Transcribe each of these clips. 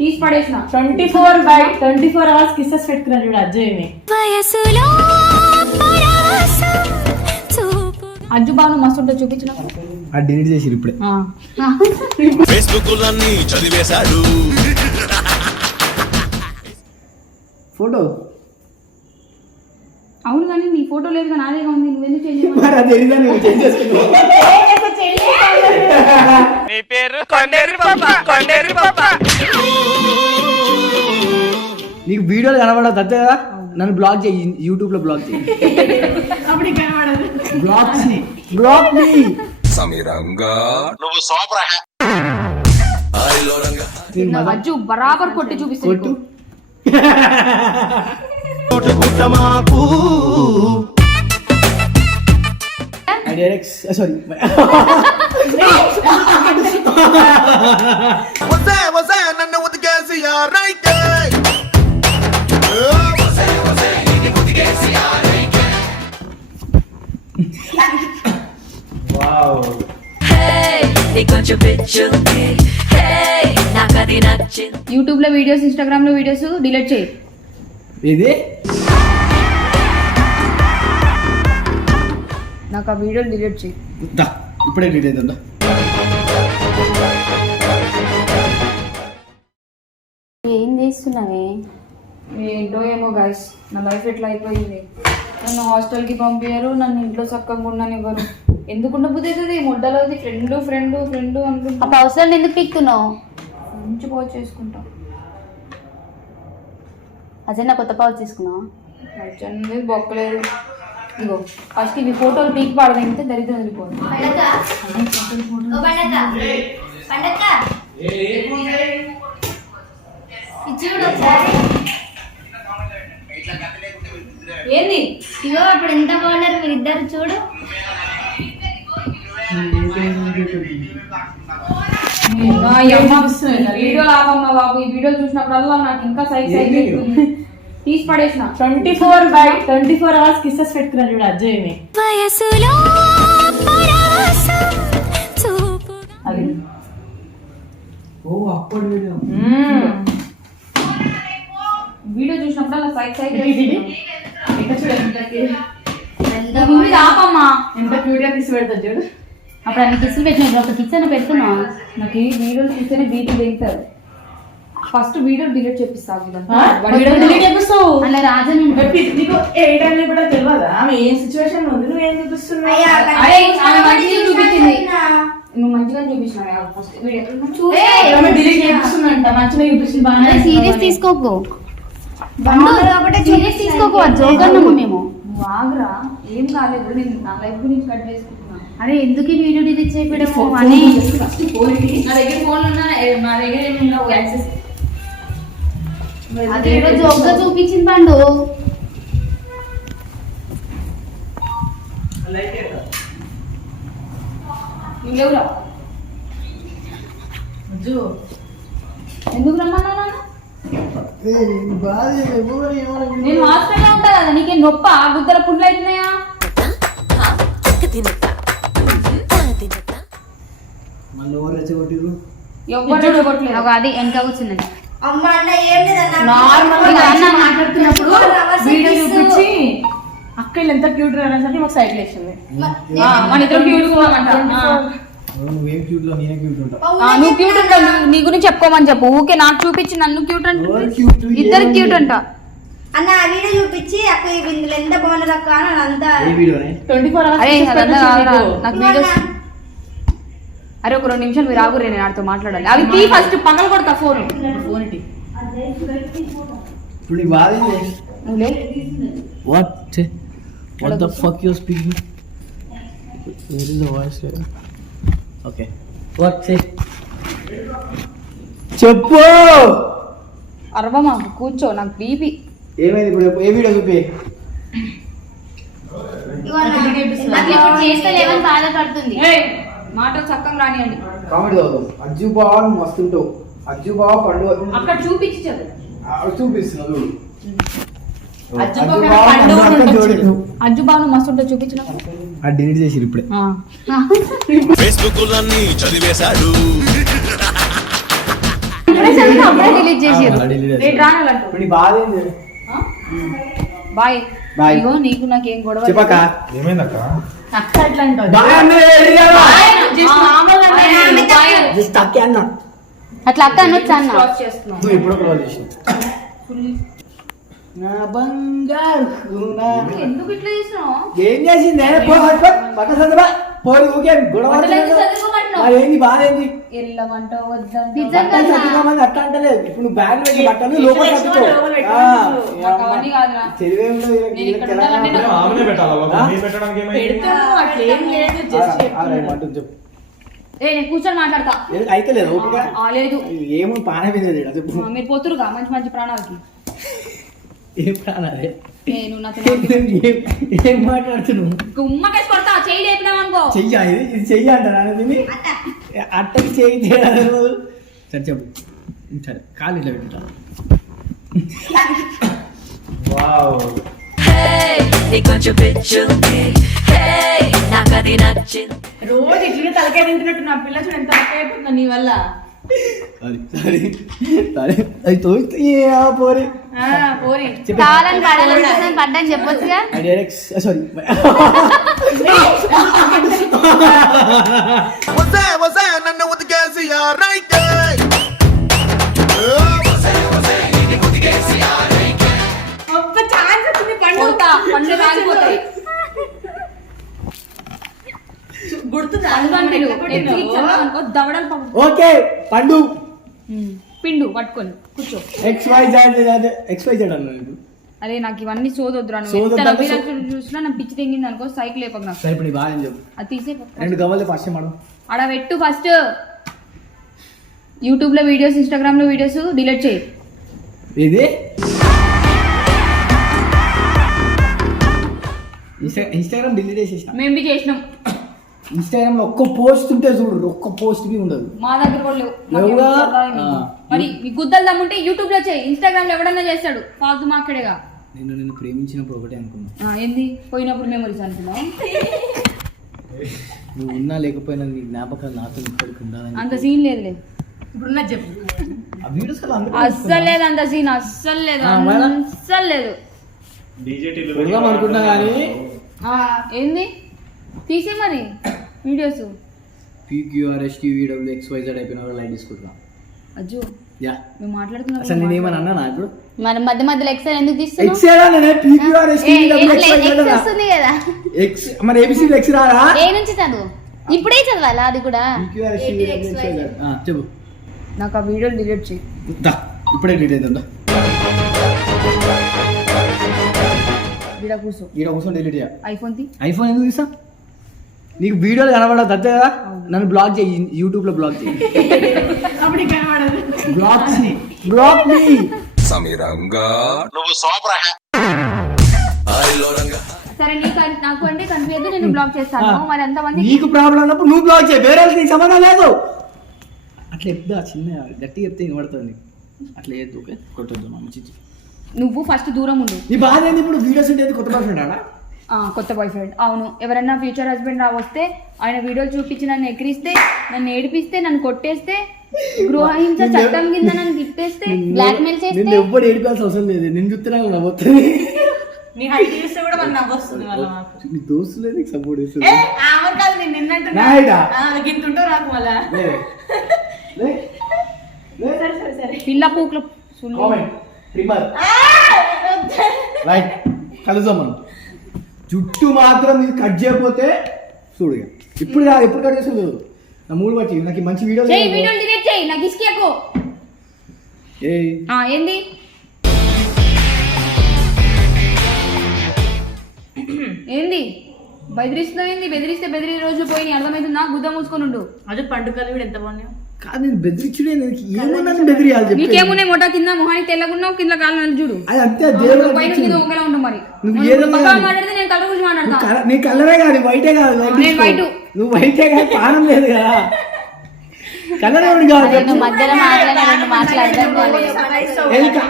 తీసి పడేసిన twenty four by twenty four hours kisses పెట్టుకున్నాడు చూడు చూపు అజ్జు బాను మస్తు ఉంటే చూపించిన అది డిలీట్ చేసిరు ఇప్పుడే. ఫేస్బుక్ చదివేశాడు. ఫోటో? అవును కానీ నీ ఫోటో లేదు కానీ నాదేగా ఉంది. నువ్వు ఎందుకు చేంజ్ తెలియదా నువ్వు చేంజ్ చేసుకున్నావు. నీకు వీడియోలు కనబడదు అంతే కదా? నన్ను బ్లాక్ చేయి యూట్యూబ్లో బ్లాక్ చేయి. బ్లాక్ బ్లాక్ మీ సమీరంగా. నువ్వు సూపర్ అజ్జు బరాబర్ కొట్టి డైరెక్ట్ సారీ వసే వసే నన్ను ఉతికేసి రైట్. యూట్యూబ్లో వీడియోస్ ఇన్స్టాగ్రామ్లో వీడియోస్ డిలీట్ చేయి. ఇది? నాకు ఆ వీడియోలు డిలీట్ చేయి. ఇప్పుడే డిలీట్ అవుతుందా ఏం చేస్తున్నావే? ఏంటో ఏమో గైస్ నా లైఫ్ ఎట్లా అయిపోయింది? నన్ను హాస్టల్కి పంపించారు నన్ను ఇంట్లో చక్కగా ఉండనివ్వరు. ఎందుకు ఉండబుద్ధి అవుతుంది ముడ్డలో ఫ్రెండ్ ఫ్రెండ్ ఫ్రెండ్ ఆ అనుకుంటా పౌసర్ని ఎందుకు పీక్తున్నావు మంచి పోవచ్చు చేసుకుంటా. అదే నా కొత్త పౌచ్ తీసుకున్నావు బొక్కలేదు. ఇగో ఫస్ట్ ఇవి ఫోటోలు పీక్ పాడదంటే దరిద్రం వెళ్ళిపోతుంది ఏంది? ఇగో ఇప్పుడు ఎంత బాగున్నారు మీరు ఇద్దరు చూడు వీడియోలు ఆపమ్మ బాబు ఈ వీడియో చూసినప్పుడల్లా నాకు ఇంకా సైజ్. తీసి పడేసిన. Twenty four by twenty four hours kisses పెట్టుకున్నాడు చూడు అజయ్ని వయసులో అది. ఓ అప్పుడు వీడియో. వీడియో చూసినప్పుడల్లా సైజ్ సైజ్ ఎంత ఇది ఆపమ్మా ఎంత క్యూట్గా తీసి పెడతా చూడు. అప్పుడు అన్ని కిసులు పెట్టిన ఒక కిస్ అని నాకు ఈ వీడియోలు చూస్తేనే బీపీ దిగుతారు. ఫస్ట్ వీడియో డిలీట్ చేపిస్తావు అలా రాజన్ చెప్పి నీకు ఏ టైంలో కూడా తెలియదా ఆమె ఏ సిచ్యువేషన్ ఉంది? నువ్వు ఏం చూపించింది. నువ్వు మంచిగా చూపించినావు ఫస్ట్ వీడియో మంచిగా చూపిస్తుంది బాగా సీరియస్ తీసుకోకు. మేము. ఏం కాలేదు నేను నా లైఫ్ గురించి కట్ చేసుకుంటున్నా. అరే ఎందుకు వీడియో డిలీట్ చేయడము అని ఫస్ట్ ఫోన్ నా దగ్గర ఫోన్ ఉన్నా నా దగ్గర ఏమి యాక్సెస్ అదేదో జోక్గా చూపించింది పండు. ఎందుకు రమ్మన్నా నాన్న? నేను హాస్పిటల్లో ఉంటా కదా నీకేం నొప్ప? గుద్దల పుండ్లు అవుతున్నాయా? అది వెనక కూర్చున్నది మాట్లాడుతున్నప్పుడు వీడియో. చూపించి అక్క ఎంత క్యూట్ అనేసరికి మాకు సైట్ వేసింది. ఆ, మన ఇద్దరం క్యూట్. నువ్వేం క్యూట్లో నేనే క్యూట్ ఉంటా? ఆ, నువ్వు క్యూట్ ఉంటా నువ్వు నీ గురించి చెప్పుకోమని చెప్పు. ఊకే నాకు చూపించి నన్ను క్యూట్ అంట? ఇద్దరు? క్యూట్ అంట. అన్న ఆ వీడియో చూపించి అక్క ఈ బిందులు ఎంత బాగున్నారు అక్క అని అంతా ఏ వీడియోనే? ట్వంటీ ఫోర్ అరే అవర్స్. నాకు వీడియోస్ అరే ఒక రెండు నిమిషాలు మీరు ఆగురే నేను ఆడితో మాట్లాడాలి. అవి తీ ఫస్ట్ పగల కొడతా ఫోన్. ఫోన్ ఇటీ. ఇప్పుడు నీకు బాధ what what the fuck you speaking where is the voice okay. What say చెప్పు అరవమా కూర్చో నాకు బీపీ. ఏమైంది ఇప్పుడు ఏ వీడియో చూపి. అట్లా ఇప్పుడు మాటలు రానియండి. కామెడీ చదువు అజ్జు బావ నువ్వు మస్తుంటావు అజ్జు బావ పండుగ అక్కడ చూపించి చూడు. అజ్జు బావ. అజ్జు బాను మస్తు ఉంటే చూపించిన? అది డిలీట్ చేసిరు ఇప్పుడే. ఫేస్బుక్ చదివేశాడు. డిలీట్ బాధ బాయ్. బాయ్. ఇగో నీకు నాకేం గొడవ చెప్పక అక్క అట్లా అక్కే అన్న. అట్లా అక్క అనొచ్చా అన్న? నువ్వు ఎప్పుడో నా బంగారు ఎందుకు ఇట్లా చేసినావు ఏం చేసిందే? పో పక్క చదవా పోయి ఊకే గొడవ ఏంది బాధ ఏంది? నిజంగా అట్లా ఇప్పుడు బ్యాగ్ పెట్టి బట్టలు లోపల కట్టుకో. కూర్చొని మాట్లాడతా. ఎందుకు అయితే లేదు ఓపిక. ఆ, లేదు. ఏమో పాన మీద చెప్పు. మీరు పోతురుగా మంచి మంచి ప్రాణాలకి. ఏం నేను నాతో ఏం మాట్లాడుతున్నావు? గుమ్మకేసి కొడతా చేయి లేపినాం అనుకో. చెయ్యా ఇది ఇది చెయ్యి అంటారా దీన్ని? అట్టకి చెయ్యి తేడా తెలియదు. సరే చెప్పు. సరే కాలు ఇట్లా పెట్టుకుంటా రోజు ఇట్లనే తలకాయ తింటున్నట్టు నా పిల్ల చూడు ఎంత తలకాయ అయిపోతుందో నీ వల్ల. కావాలని పడాలని పడ్డాని చెప్పొచ్చుగా. సారీ ఇచ్చాను ఓకే పండు. పిండు పట్టుకొని కూర్చో. X Y Z X Y Z అరే నాకు ఇవన్నీ సోదొద్దురా నువ్వు. ఎంత చూసినా నా పిచ్చి తెంగింది అనుకో సైకిల్ లేపక నాకు. సరే ఇప్పుడు బాగా చెప్పు. అది తీసే రెండు గవ్వలే ఫస్ట్ మేడం ఆడ పెట్టు ఫస్ట్ యూట్యూబ్లో వీడియోస్ ఇన్స్టాగ్రామ్లో వీడియోస్ డిలీట్ చేయి. ఇది ఇన్స్టా ఇన్స్టాగ్రామ్ డిలీట్ చేసేసిన. మేము బి చేసినాం. ఇన్స్టాగ్రామ్లో ఒక్క పోస్ట్ ఉంటే చూడు ఒక్క పోస్ట్ బి ఉండదు. మా దగ్గర కూడా లేవు. మరి మీ గుద్దలు దమ్ముంటే యూట్యూబ్లో చేయి. ఇన్స్టాగ్రామ్లో ఎవడన్నా చేస్తాడు? ఫాల్తు మాక్కడేగా నేను నిన్ను ప్రేమించినప్పుడు ఒకటే అనుకున్నా. ఆ, ఏంది? పోయినప్పుడు మెమరీస్ అనుకున్నావు నువ్వు ఉన్నా లేకపోయినా నీ జ్ఞాపకాలు నాతో ఇప్పటికి ఉండాలని అంత సీన్ లేదులే. ఇప్పుడున్నది చెప్పు. అస్సలు లేదు అంత సీన్ అస్సలు లేదు? అస్సలు లేదు. అనుకున్నా కానీ ఆ, ఏంది? తీసే మరి. Videos PQRS TVW X YZ అయిపోయిన వాళ్ళు లైట్ తీసుకుంటున్నా. అజ్జు. యా. మేము మాట్లాడుతున్నాం అసలు నేను ఏమని అన్నా ఇప్పుడు? మరి మధ్య మధ్యలో ఎక్సైల్ ఎందుకు తీస్తున్నావు? ఎక్స్ నేనే పీక్యూఆర్ఎస్ టీవీడబ్ల్యూ ఎట్లా? ఎక్స్ ఎక్స్ వైజెడ్ వస్తుంది కదా. ఎక్స్ మరి ఏబిసి ఎక్స్ రారా? ఏ నుంచి చదువు? ఇప్పుడే చదవాలా అది కూడా? పీక్యూఆర్ఎస్ టీవీడబ్ల్యూ ఎక్స్ వైజెడ్ చెప్పు. నాకు ఆ వీడియో డిలీట్ చేయి. దా ఇప్పుడే డిలీట్ అయిందా వీడియో కూర్చో. ఈడ కూర్చొని డిలీట్ చేయ. ఐఫోన్ తీ. ఐఫోన్ ఎందుకు తీసా? నీకు వీడియోలు కనబడదు అంతే కదా? నన్ను బ్లాక్ చేయి యూట్యూబ్లో బ్లాక్ చేయి. బ్లాక్ బ్లాక్ మీ సమీరంగా. నువ్వు సూపర్ సరే నీకు అన్- నాకు అంటే కనిపించదు నేను బ్లాక్ చేస్తాను. మరి అంతమంది నీకు ప్రాబ్లం ఉన్నప్పుడు నువ్వు బ్లాక్ చేయి వేరే నీకు సంబంధం లేదు. అట్లా చెప్తా చిన్న గట్టి చెప్తే వినబడుతుంది. నీకు. అట్లా చేయొద్దు ఓకే? కొట్టొద్దు మా మంచి నువ్వు ఫస్ట్ దూరం ఉండు. నీ బాధ ఏంది ఇప్పుడు? వీడియోస్ ఉంటే కొత్త ఆడా? ఆ, కొత్త బాయ్ ఫ్రెండ్ అవును ఎవరైనా ఫ్యూచర్ హస్బెండ్ రా వస్తే ఆయన వీడియోలు చూపించి నన్ను ఎక్కిరిస్తే నన్ను ఏడిపిస్తే నన్ను కొట్టేస్తే గృహహింస చట్టం కింద నన్ను తిట్టేస్తే బ్లాక్మెయిల్ చేస్తే నిన్ను ఎవ్వడు ఏడిపాల్సిన అవసరం లేదు. నేను చూస్తున్నా నవ్వుతుంది నీ హైట్ చూస్తే కూడా మన నవ్వు వస్తుంది వాళ్ళ మాకు. నీ దోస్తులే నీకు సపోర్ట్ ఏ చేస్తుంది ఆమె కాదు నేను నిన్నంటున్నా. నా height ఆ? ఆ, గింత ఉంటావు నాకు మళ్ళా. లే. లే. లే. సరే సరే సరే. పిల్ల పూకులు సుల్లి. కామెంట్ ట్రిమ్మర్ రైట్ కలుద్దాం మనం. జుట్టు మాత్రం నీకు కట్ చేయకపోతే చూడు. ఇప్పుడు కాదు ఎప్పుడు కట్ చేస్తుంది నా మూడు బట్టి నాకు మంచి వీడియో నాకు ఇసుకేకు ఏ ఆ, ఏంది? ఏంది? బెదిరిస్తున్నావు ఏంది? బెదిరిస్తే బెదిరి రోజులు పోయి అర్థమవుతుందా గుద్ద మూసుకొని ఉండు. అదే పండుగలు కూడా ఎంత బాగున్నాయి కాదు నేను బెదిరించుడే నీకు ఏమన్నా బెదిరియాలి చెప్పు నీకేమున్నాయి మొట్ట కింద మొహానికి తెల్లగున్నావు కింద కాళ్ళు చూడు. అది అంతే దేవుడు పైన. కింద ఒకేలా ఉండు మరి. నువ్వు ఏదో. మాట్లాడితే నేను కళ్ళ గురించి నువ్వు మాట్లాడతా నీ కలరే కాదు వైటే కాదు నేను white. నువ్వు వైటే కాదు పానం లేదు కదా. కలర్ ఎవడు కాదు మధ్యలో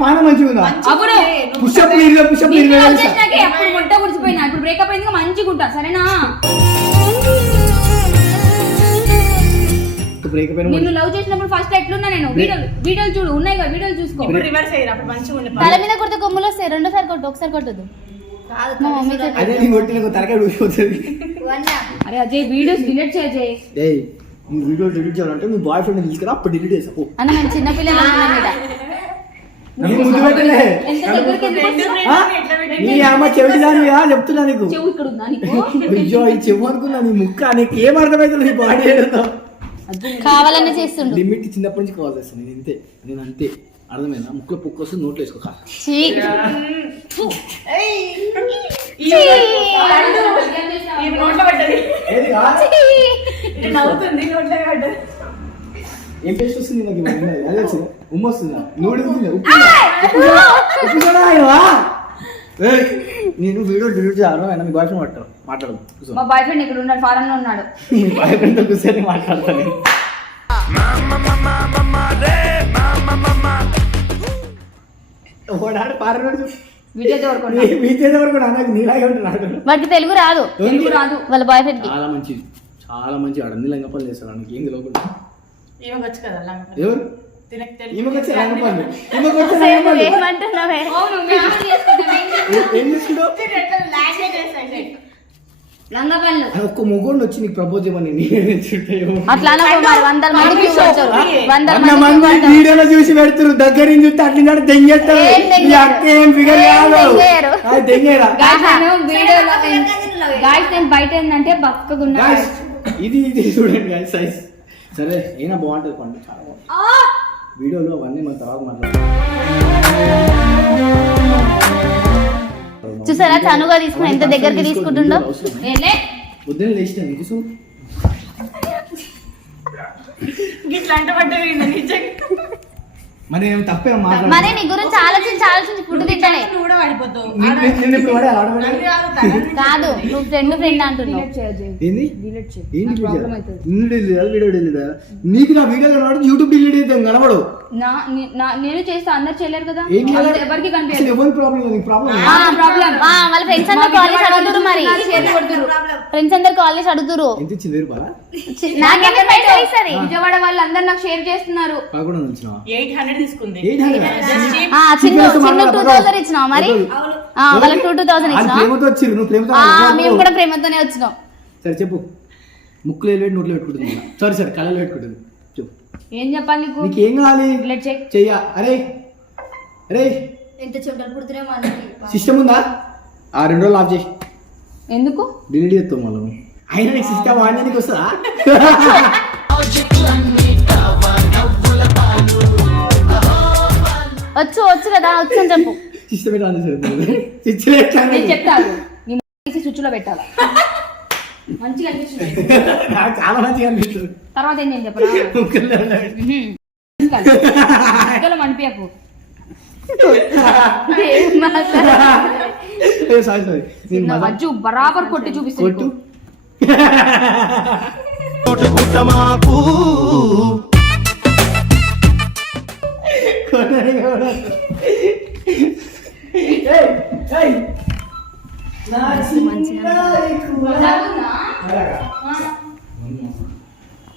పానం మంచిగా ఉందా? అప్పుడు పుషప్ నీళ్ళు పుషప్ నీళ్ళు అప్పుడు మొట్ట గుడిచిపోయినా ఇప్పుడు బ్రేకప్ అయింది మంచిగా ఉంటా సరేనా? బ్రేక్ నిన్ను అయిపోయిన లవ్ చేసినప్పుడు ఫస్ట్ ఎట్లున్నా నేను? వీడియోలు వీడియోలు చూడు ఉన్నాయి కదా వీడియోలు చూసుకో. ఇప్పుడు రివర్స్ అయ్యారు అప్పుడు మంచిగా ఉండే. తల మీద కొడితే కొమ్ములు వస్తాయి రెండోసారి కొట్టు ఒకసారి కొట్టదు మా మమ్మీ అదే నీ కొట్టి నీకు తలకాయ ఊడిపోతుంది. అరే అజయ్ వీడియోస్ డిలీట్ చేయ అజయ్. ఏయ్ ఈ వీడియో డిలీట్ చేయాలంటే మీ బాయ్ ఫ్రెండ్ తీసుకురా అప్పుడు డిలీట్ చేసా పో. అన్న మేము చిన్న పిల్లలు మీద పెట్టలే? నీ అమ్మ చెప్తున్నా నీకు. చెవు ఇక్కడ ఉందా నీకు? అయ్యో ఈ చెవు అనుకున్నా నీ ముక్క నీకు ఏం అర్థమవుతుంది నీ బాడీ ఏడుతో కావాలనే చేస్తుండు. లిమిట్ చిన్నప్పటి నుంచి కాల్ చేస్తాను నేను ఇంతే నేను అంతే. అర్థమైందా? ముక్కులో పొక్కు వస్తుంది నోట్లో వేసుకో ఏం టేస్ట్ వస్తుంది నాకు ఇవాళ? అదే వచ్చిందా ఉమ్మ వస్తుందా? నూడి ఉప్పు ఉప్పు కూడా ఆయనవా? ఏయ్, నేను వీడియో డిలీట్ చేయాలి ఆయన మీ బాయ్ ఫ్రెండ్ మాట్లాడు మాట్లాడు మా బాయ్ ఫ్రెండ్ ఇక్కడ ఉన్నాడు ఫారెన్లో ఉన్నాడు. మీ బాయ్ ఫ్రెండ్తో కూర్చొని మాట్లాడతాను. ఓడాడు పారనాడు వీడియో ఎవరు మీ చేతి వరకు కూడా నాకు నీలాగే ఉంటున్నాడు. వాడికి తెలుగు రాదు తెలుగు రాదు వాళ్ళ బాయ్ ఫ్రెండ్ చాలా మంచిది చాలా మంచి ఆడ అన్ని లంగ పనులు చేస్తాడు ఆయనకి ఏం తెలియకుండా ఏమో వచ్చు కదా ఎవరు? ఒక్క మొగోడిని వచ్చి నీకు ప్రపోజ్ వీడియోలో చూసి పెడుతున్నారు. దగ్గర నుంచి చూస్తే అట్లా? ఈ అక్క ఫిగర్ కాదు. దెంగేరు? బయట ఏంటంటే బక్కగా ఇది ఇది చూడండి గాయస్ సైజ్ సరే అయినా బాగుంటుంది పండు చాలా బాగుంటుంది. వీడియోలో అవన్నీ మన తర్వాత మాట్లాడతాం. చూసారా? చనుగా తీసుకుని ఎంత దగ్గరికి తీసుకుంటుండో? పొద్దున్న లేచిన పడ్డది నిజంగా. మరి నేను తప్పే మరి మాట్లాడు నీ గురించి ఆలోచించి ఆలోచించి ఫుడ్ తింటానే నువ్వు కూడా పడిపోతావు. నేను ఇప్పుడు పడే? కాదు, నువ్వు ఫ్రెండ్ ఫ్రెండ్ అంటున్నావు. ఏంది? ఏంటి నాకు నిన్ను చేయాలి, వీడియో చేయాలి. నా వీడియో యూట్యూబ్ డిలీట్ అయితే కనబడు నా నేను చేస్తా అందరు చేయలేరు కదా? ఎవరికి ఎవరి ప్రాబ్లం నీకు ప్రాబ్లం ఆ, ప్రాబ్లం ఆ, వాళ్ళ ఫ్రెండ్స్ అందరు కాల్ చేసి అడుగుతురు మరి. ఫ్రెండ్స్ అందరు కాల్ చేసి అడుగుతురు. ఎంత ఇచ్చింది పైసలు విజయవాడ వాళ్ళు అందరు నాకు షేర్ చేస్తున్నారు. ఎయిట్ హండ్రెడ్ తీసుకుంది. ఎయిట్ హండ్రెడ్ ఆ, చిన్న చిన్న టూ థౌసండ్ ఇచ్చినావు మరి? ఆ, వాళ్ళకి టూ టూ థౌసండ్ ఇచ్చినావు ప్రేమతో వచ్చిర్రు నువ్వు ప్రేమతో ఆ, రాలేదు. మేము కూడా ప్రేమతోనే వచ్చినాం. సరే చెప్పు. ముక్కులు వెళ్ళి నోట్లో పెట్టుకుంటుంది సరే సరే కళ్ళలో పెట్టుకుంటుంది. చెప్పు. ఏం చెప్పాలి నీకు? నీకేం కావాలి? చెయ్య. అరే అరే. ఎంత చెమటలు పుడుతున్నాయో సిస్టమ్ ఉందా? ఆ రెండు రోజులు ఆఫ్ చేసి ఎందుకు? డిలీట్ చేస్తాం మనం అయినా నీకు సిస్టమ్ వాడడానికి వస్తుందా? వచ్చు వచ్చు కదా వచ్చు అని చెప్పు. నేను చెప్తాను. నీ తీసి స్విచ్లో పెట్టాలా? మంచిగా అనిపిస్తుంది. నాకు చాలా మంచిగా అనిపిస్తుంది. తర్వాత ఏం నేను చెప్పరా మజా- అజ్జు బరాబర్ కొట్టి చూపిస్తాను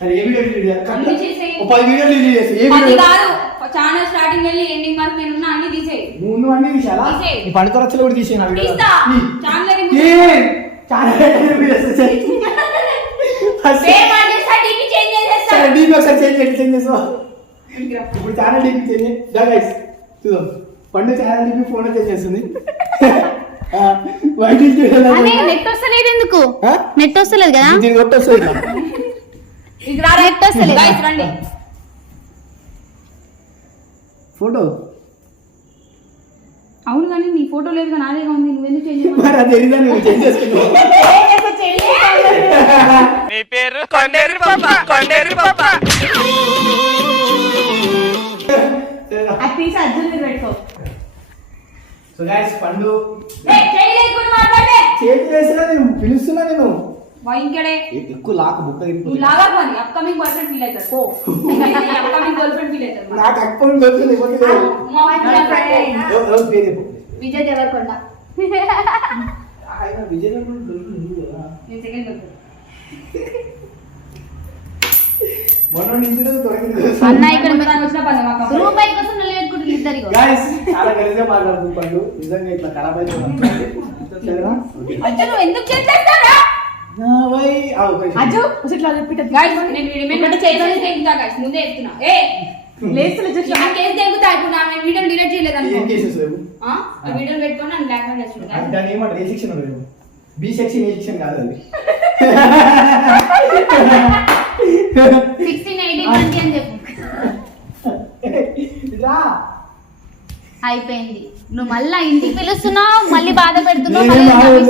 సరే, ఏ వీడియో పది వీడియోలు చేసి, ఏ వీడియో? ఛానల్ స్టార్టింగ్ వెళ్ళి ఎండింగ్ వరకు నేను ఉన్నా అన్ని తీసేయి నువ్వు అన్ని తీసేయాలా? ఈ కూడా తీసేయి నా వీడియో. ఛానల్ చాలా ఒకసారి చేంజ్ చేంజ్ ఇప్పుడు ఛానల్ డీపీ చేంజ్ guys, చూద్దాం. Pandu channel DP phone change చేస్తుంది? నెట్ వస్తలేదు ఎందుకు? నెట్ వస్తలేదు కదా? ఇట్లా. నెట్ వస్తలేదు. రండి. ఫోటో అవును కానీ నీ ఫోటో లేదు కానీ నాదేగా ఉంది. నువ్వు ఎందుకు చేంజ్ మరి అది నువ్వు చేంజ్ చేసుకున్నావు? అది తీసి అర్జున్ మీద పెట్టుకో. సో గైస్ పండు. చేతి వేసినా నేను పిలుస్తున్నా నేను. ఎ- ఎక్కువ లాక్ బుక్క నువ్వు తిరిగిపోతుంది లాగా మరి అప్కమింగ్ బాయ్ ఫ్రెండ్ ఫీల్ అవుతారు. పో. అప్కమింగ్ గర్ల్ ఫ్రెండ్ ఫీల్ అవుతారు నాకు పేరు. విజయ్ దేవరకొండ. ఆయన విజయ్ దేవరకొండ. నేను సెకండ్ గర్ల్ అన్న ఇక్కడ మీ- దాని వచ్చిన పని మాకు అమ్మ. రూపాయి కోసం నిలబెట్టుకుంటారు ఇద్దరు ఇగో. గాయస్ చాలా గలీజ్గా మాట్లాడుతుంది పండు. నిజంగా ఇట్లా ఖరాబ్ అయిపోయిందా అజ్జు నువ్వు ఎందుకు చేస్తారా అజ్జు అసలు ఇట్లా చెప్పిట గైస్ నేను వీడియో చేసి తెగుతా గైస్ ముందే చెప్తున్నా. ఏ? లేస్తున్నా చూసి నా కేసు తెగుతా ఇప్పుడు నా వీడియో డిలీట్ చేయలేదు ఏం అనుకో కేసెస్ లేవు? ఆ? ఆ. వీడియోలు పెట్టుకొని నన్ను బ్లాక్ మెయిల్ చేస్తుంటా దాని ఏమంటారు? ఏ సెక్షన్ లేదు బి సెక్షన్ ఏ సెక్షన్ కాదు అది సిక్స్టీన్ ఎయిటీన్ ట్వంటీ అని చెప్పు. రా. అయిపోయింది. నువ్వు మళ్ళా ఇంటికి పిలుస్తున్నావు మళ్ళీ బాధ పెడుతున్నావు నేనేం మళ్ళీ